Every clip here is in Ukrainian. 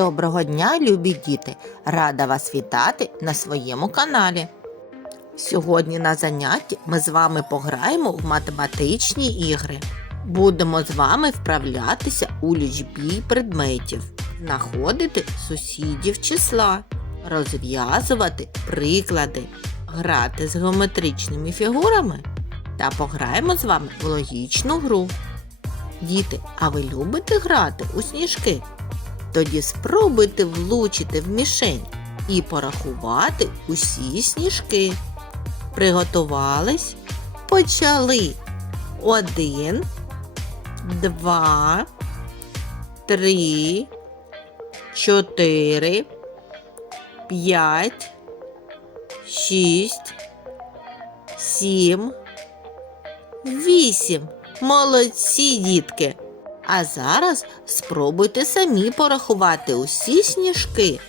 Доброго дня, любі діти! Рада вас вітати на своєму каналі. Сьогодні на занятті ми з вами пограємо в математичні ігри. Будемо з вами вправлятися у лічбі предметів, знаходити сусідів числа, розв'язувати приклади, грати з геометричними фігурами та пограємо з вами в логічну гру. Діти, а ви любите грати у сніжки? Тоді спробуйте влучити в мішень і порахувати усі сніжки. Приготувались? Почали. Один, два, три, чотири, п'ять, шість, сім, вісім. Молодці, дітки! А зараз спробуйте самі порахувати усі сніжки.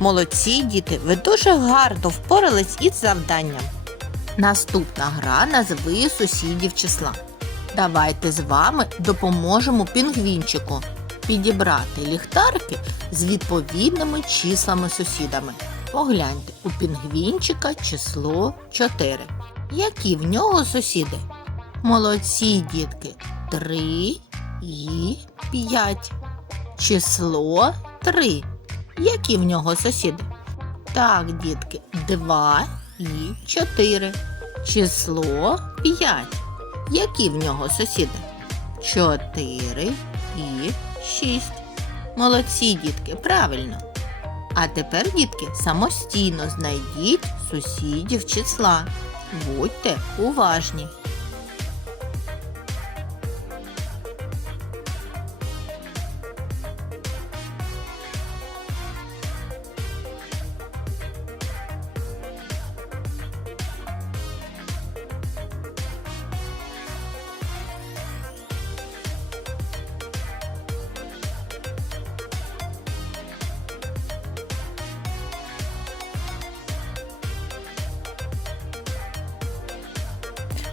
Молодці, діти, ви дуже гарно впорались із завданням. Наступна гра назви сусідів числа. Давайте з вами допоможемо пінгвінчику підібрати ліхтарки з відповідними числами сусідами. Погляньте, у пінгвінчика число 4. Які в нього сусіди? Молодці, дітки. 3 і 5. Число 3. Які в нього сусіди? Так, дітки, 2 і 4. Число 5. Які в нього сусіди? 4 і 6. Молодці, дітки, правильно. А тепер, дітки, самостійно знайдіть сусідів числа. Будьте уважні.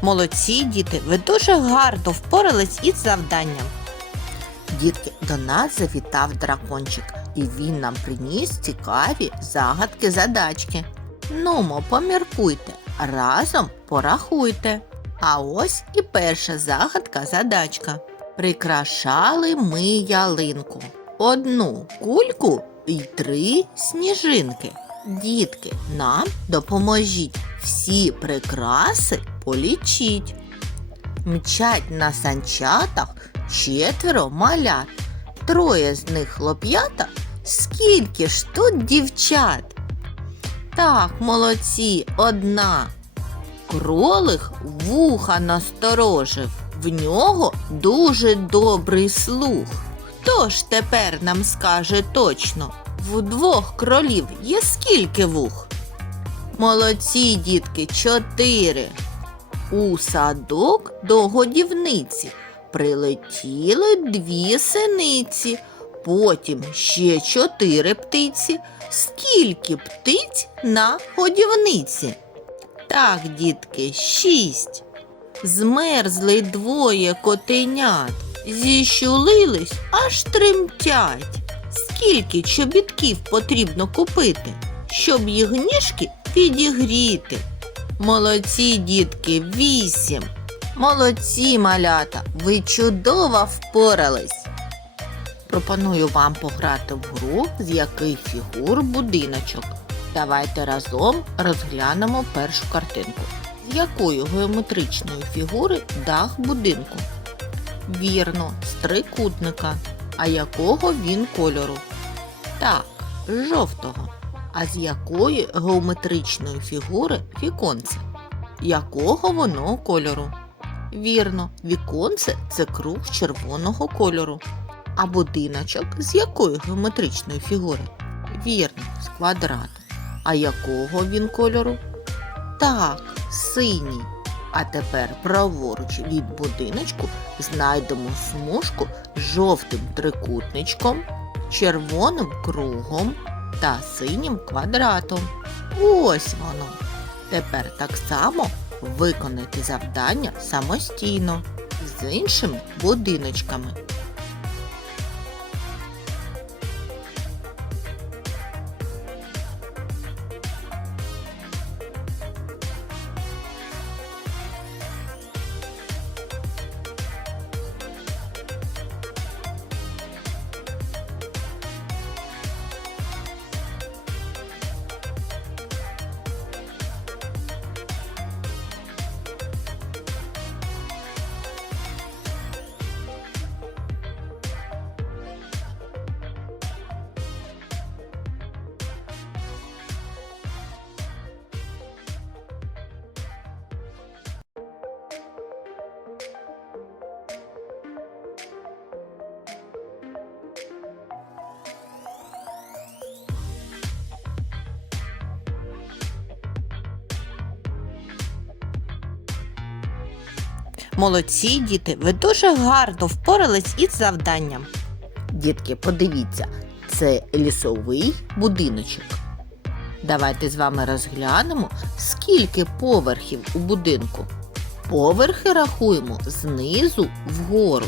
Молодці, діти, ви дуже гарно впорались із завданням. Дітки, до нас завітав дракончик, і він нам приніс цікаві загадки задачки. Нумо, поміркуйте, разом порахуйте. А ось і перша загадка задачка. Прикрашали ми ялинку. Одну кульку і три сніжинки. Дітки, нам допоможіть всі прикраси полічіть. Мчать на санчатах четверо малят. Троє з них хлоп'ята. Скільки ж тут дівчат? Так, молодці, одна. Кролих вуха насторожив. В нього дуже добрий слух. Хто ж тепер нам скаже точно? В двох кролів є скільки вух? Молодці, дітки, чотири. У садок до годівниці прилетіли дві синиці, потім ще чотири птиці. Скільки птиць на годівниці? Так, дітки, шість. Змерзли двоє котенят, зіщулились, аж тремтять. Скільки чобітків потрібно купити, щоб їх ніжки підігріти? Молодці, дітки, вісім. Молодці, малята, ви чудово впорались. Пропоную вам пограти в гру, з яких фігур будиночок. Давайте разом розглянемо першу картинку. З якої геометричної фігури дах будинку? Вірно, з трикутника. А якого він кольору? Так, жовтого. А з якої геометричної фігури віконце? Якого воно кольору? Вірно, віконце це круг червоного кольору. А будиночок з якої геометричної фігури? Вірно, з квадрата. А якого він кольору? Так, синій. А тепер праворуч від будиночку знайдемо смужку з жовтим трикутничком, червоним кругом та синім квадратом. Ось воно. Тепер так само виконати завдання самостійно з іншими будиночками. Молодці, діти, ви дуже гарно впорались із завданням. Дітки, подивіться, це лісовий будиночок. Давайте з вами розглянемо, скільки поверхів у будинку. Поверхи рахуємо знизу вгору.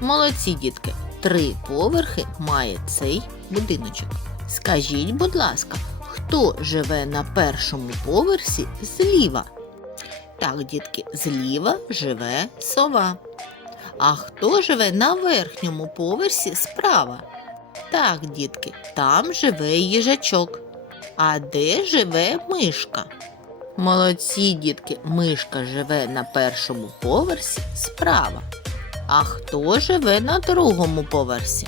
Молодці, дітки, три поверхи має цей будиночок. Скажіть, будь ласка, хто живе на першому поверсі зліва? Так, дітки, зліва живе сова. А хто живе на верхньому поверсі справа? Так, дітки, там живе їжачок. А де живе мишка? Молодці, дітки, мишка живе на першому поверсі справа. А хто живе на другому поверсі?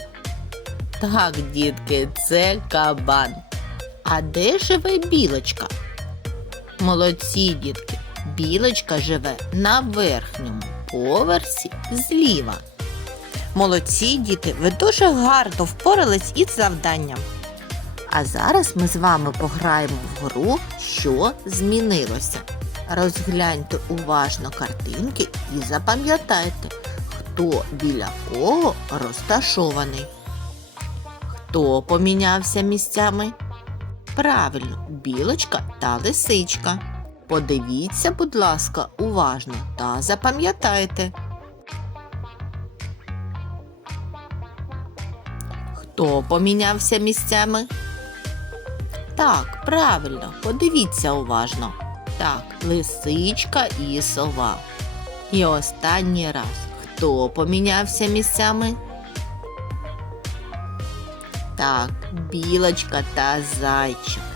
Так, дітки, це кабан. А де живе білочка? Молодці, дітки, білочка живе на верхньому поверсі зліва. Молодці, діти, ви дуже гарно впорались із завданням. А зараз ми з вами пограємо в гру, що змінилося. Розгляньте уважно картинки і запам'ятайте, хто біля кого розташований. Хто помінявся місцями? Правильно, білочка та лисичка. Подивіться, будь ласка, уважно та запам'ятайте. Хто помінявся місцями? Так, правильно, подивіться уважно. Так, лисичка і сова. І останній раз. Хто помінявся місцями? Так, білочка та зайчик.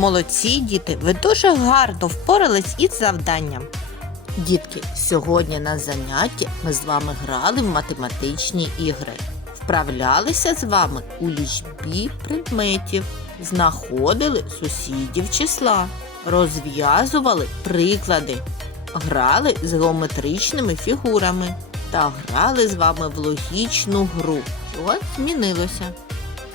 Молодці, діти, ви дуже гарно впорались із завданням. Дітки, сьогодні на занятті ми з вами грали в математичні ігри. Вправлялися з вами у лічбі предметів, знаходили сусідів числа, розв'язували приклади, грали з геометричними фігурами та грали з вами в логічну гру. Що змінилося?